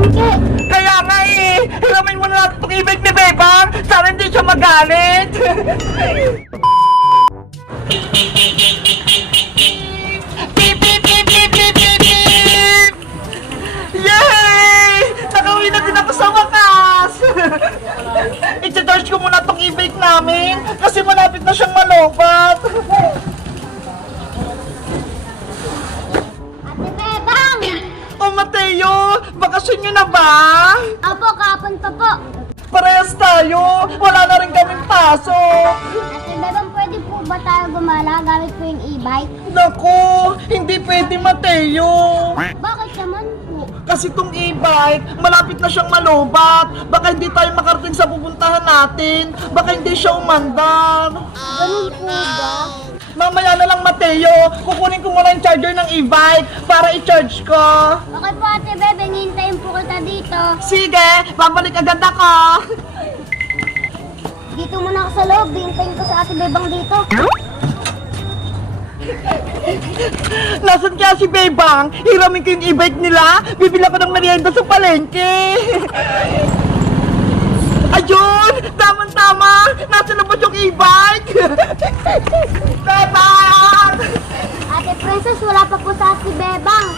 palengke. Kaya nga eh, hiramin mo na natin itong e-bike ni Bebang. Sana hindi siya magalit. Beep, beep, beep, beep, beep, beep, beep. Yay! Nakauwi na din ako sa wakas. I-charge ko muna itong e-bike namin kasi malapit na siyang malobat. Ate Bebang! O Mateo, bakasyon nyo na ba? Opo, kapon pa po. Parehas tayo, wala na rin kaming pasok. Ate Bebang, pwede po ba tayo gumala gamit po yung e-bike? Naku, hindi pwede Mateo. Bakit naman po? Kasi itong e-bike, malapit na siyang malobat. Baka hindi tayo makarating sa pupuntahan natin. Baka hindi siya umandar. Ganun po ba? Mamaya na lang Mateo, kukunin ko muna yung charger ng e-bike para i-charge ko. Okay po Ate Bebang, hintayin po kita dito. Sige, babalik agad ako. Dito muna ako sa loob, hintayin ko sa Ate Bebang dito. Nasaan kaya si Bebang? Hiramin ko yung e-bike nila. Bibili ako ng merienda sa palengke. Ayun! Tama-tama! Nasa labas yung e-bike! Bebang! Ate Princess, wala pa po sa Ate Bebang.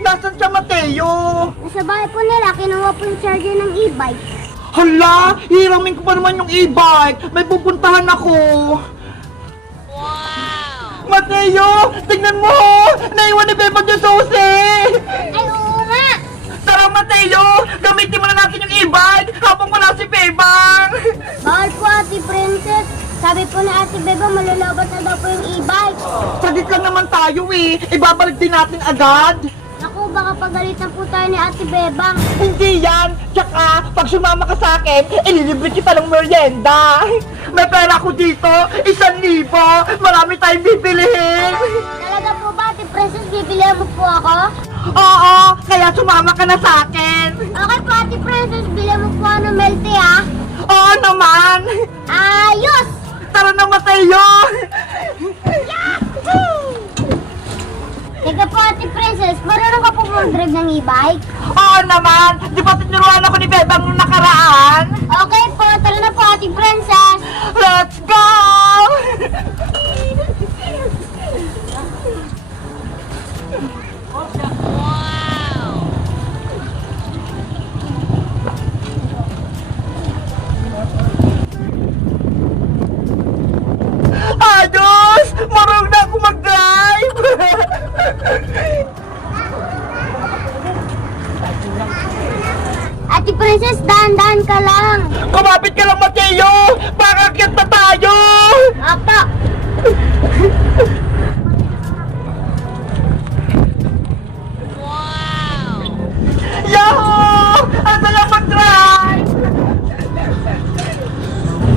Nasaan siya Mateo? Nasa bahay po nila, kinuha po yung charger ng e-bike. Hala! Hiramin ko pa naman yung e-bike. May pupuntahan ako. Mateo! Tingnan mo! Naiwan ni Bebang yung susi! Ay, oo nga! Tara Mateo! Gamitin mo na natin yung e-bike habang wala si Bebang! Bawal po Ate Princess. Sabi po ni Ate Bebang, malalabat na daw po yung e-bike. Saglit lang naman tayo eh! Ibabalik din natin agad! Naku, baka pagalitan po tayo ni Ate Bebang. Hindi yan! Tsaka, pag sumama ka sa akin, ililibre kita ng merienda! May pera ko dito! 1,000! Marami tayong bibilihin! Talaga po ba Ate Princess, bibilihan mo po ako? Oo! Kaya sumama ka na sa akin! Okay po Ate Princess, bilihan mo po ako ng melty ah. Oo naman! Ayos! Tara na Mateo! Teka po Ate Princess, marunong ka po mag-drive ng e-bike? Oo naman! Di ba tinuruan ako ni Bebang nung nakaraan? Okay po, tara na po Ate Princess. Let's go! Ayos! Marunong na ako mag-drive! Ate Princess, dahan-dahan ka lang. Kumapit ka lang, Mateo! Pakakyat na tayo! Apa. Yahoo! Ang saya mag-drive!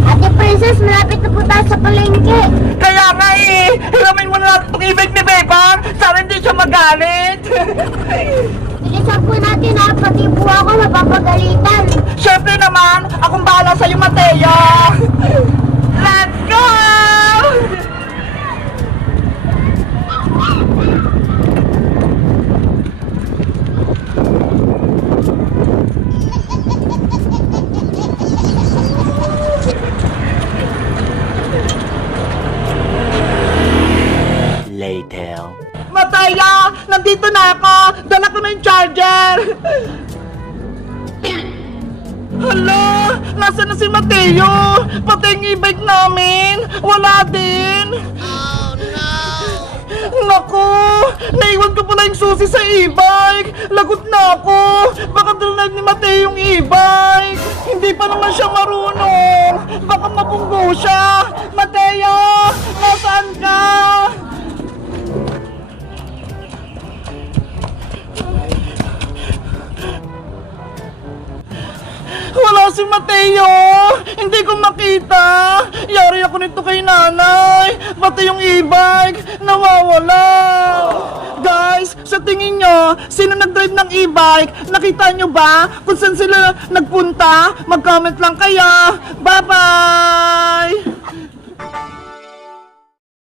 Ate Princess, malapit na po tayo sa palengke. Kaya nga eh, hiramin mo na natin itong e-bike ni Bebang. Sana hindi siya magalit. Bilisan po natin ha, pati po ako mapapagalitan. Siyempre naman, akong bahala sa'yo, Mateo. Let's go! Later. Mateo, nandito na ako. Dala ko na yung charger. Hala, nasa na si Mateo? Pati yung e-bike namin. Wala din. Oh no! Naku, naiwan ko pala yung susi sa e-bike. Lagot na ako. Baka dalalag ni Mateo yung e-bike. Hindi pa naman siya marunong. Baka mapunggo siya. Mateo, nasaan ka? Wala si Mateo! Hindi ko makita! Yari ako nito kay nanay! Pati yung e-bike, nawawala! Guys, sa tingin nyo, sino nag-drive ng e-bike? Nakita nyo ba kung saan sila nagpunta? Mag-comment lang kayo! Bye-bye!